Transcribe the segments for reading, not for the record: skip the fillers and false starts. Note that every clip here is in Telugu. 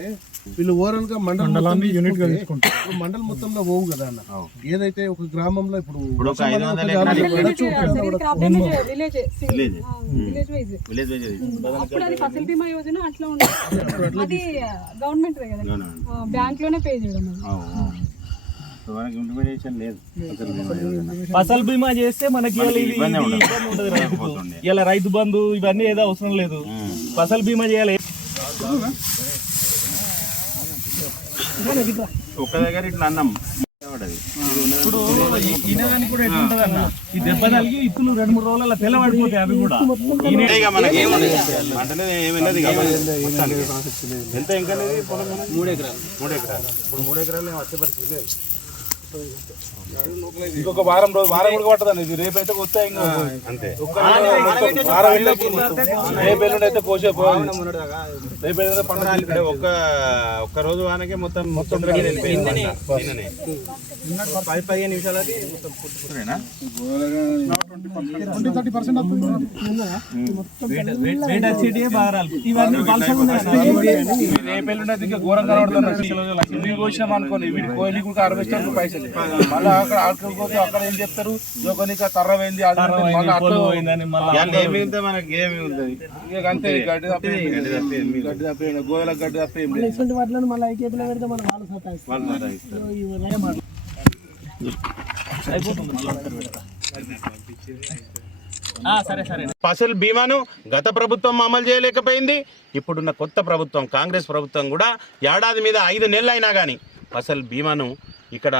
అంటే వీళ్ళు ఓవరాల్ గా మండలాన్ని యూనిట్ గా తీసుకుంటారు. మండలం మొత్తంలో పోవు కదా అన్న. ఏదైతే ఒక గ్రామంలో ఇప్పుడు బ్యాంక్ లోనే పే చేయడం. ఫసల్ బీమా చేస్తే మనకి ఇలా రైతు బంధు ఇవన్నీ ఏదో అవసరం లేదు. ఫసల్ బీమా చేయాలి. ఒక్క దగ్గర ఇట్లా అన్నం ఇప్పుడు ఈయనదానికి కూడా ఎట్లుంటది అన్న, ఈ దెబ్బ తగిలి ఇత్తులు 2-3 రోజుల తెల్లబడిపోతాయి. అవి కూడా ఎంత ఇంకా 3 ఎకరాలు. ఇప్పుడు 3 ఎకరాలు వచ్చే పరిస్థితి లేదు. ఇంకొక వారం కూడా పట్టదండి. ఇది రేపైతే వస్తే ఇంకా అంతే. రేపు ఎల్లుండి అయితే కోసే రేపు పండుగ ఒక్క రోజు వానకే మొత్తం 10-15 నిమిషాలకి రేపెల్లుండి ఇంకా ఘోరం కనబడుతుంది. కోసినాం అనుకోండి, వీటి కోయిలి కూడా హార్వెస్టర్ పైసలు మళ్ళీ అక్కడ ఆడుకోకపోతే అక్కడ ఏం చెప్తారు, జోకొనిక కర్ర పోయింది మనకి ఏమి ఉంటుంది. అంతే గడ్డి తప్పేయండి, గోదల గడ్డి తప్పేయండి. ఫసల్ బీమాను గత ప్రభుత్వం అమలు చేయలేకపోయింది. ఇప్పుడున్న కొత్త ప్రభుత్వం కాంగ్రెస్ ప్రభుత్వం కూడా ఏడాది మీద 5 నెలలు అయినా కానీ ఫసల్ బీమాను ఇక్కడ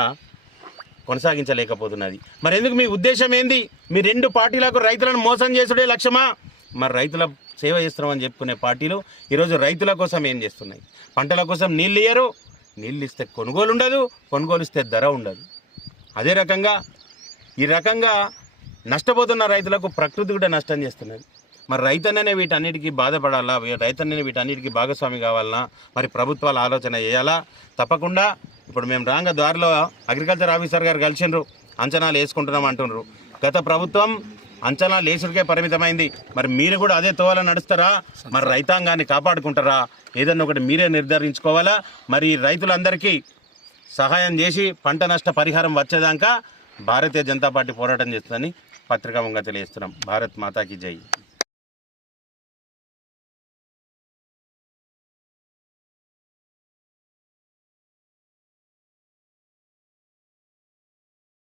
కొనసాగించలేకపోతున్నది. మరి ఎందుకు? మీ ఉద్దేశం ఏంది? మీ 2 పార్టీలకు రైతులను మోసం చేసుడే లక్ష్యమా? మరి రైతుల సేవ చేస్తున్నామని చెప్పుకునే పార్టీలు ఈరోజు రైతుల కోసం ఏం చేస్తున్నాయి? పంటల కోసం నీళ్ళు ఇయ్యరు. నీళ్ళు ఇస్తే కొనుగోలు ఉండదు, కొనుగోలు ఇస్తే ధర ఉండదు. అదే రకంగా ఈ రకంగా నష్టపోతున్న రైతులకు ప్రకృతి కూడా నష్టం చేస్తున్నది. మరి రైతన్ననే వీటన్నిటికీ బాధపడాలా? రైతన్ననే వీటన్నిటికీ భాగస్వామి కావాలన్నా? మరి ప్రభుత్వాలు ఆలోచన చేయాలా? తప్పకుండా ఇప్పుడు మేము రాంగ దారిలో అగ్రికల్చర్ ఆఫీసర్ గారు కలిసిండ్రు, అంచనాలు వేసుకుంటున్నాం అంటున్నారు. గత ప్రభుత్వం అంచనాలు వేసుడికే పరిమితమైంది. మరి మీరు కూడా అదే తోవల నడుస్తారా? మరి రైతాంగాన్ని కాపాడుకుంటారా? ఏదన్నా ఒకటి మీరే నిర్ధారించుకోవాలా. మరి రైతులందరికీ సహాయం చేసి పంట నష్ట పరిహారం వచ్చేదాకా భారతీయ జనతా పార్టీ పోరాటం చేస్తుందని పత్రికాముఖంగా తెలియజేస్తున్నాం. భారత్ మాతాకి జై.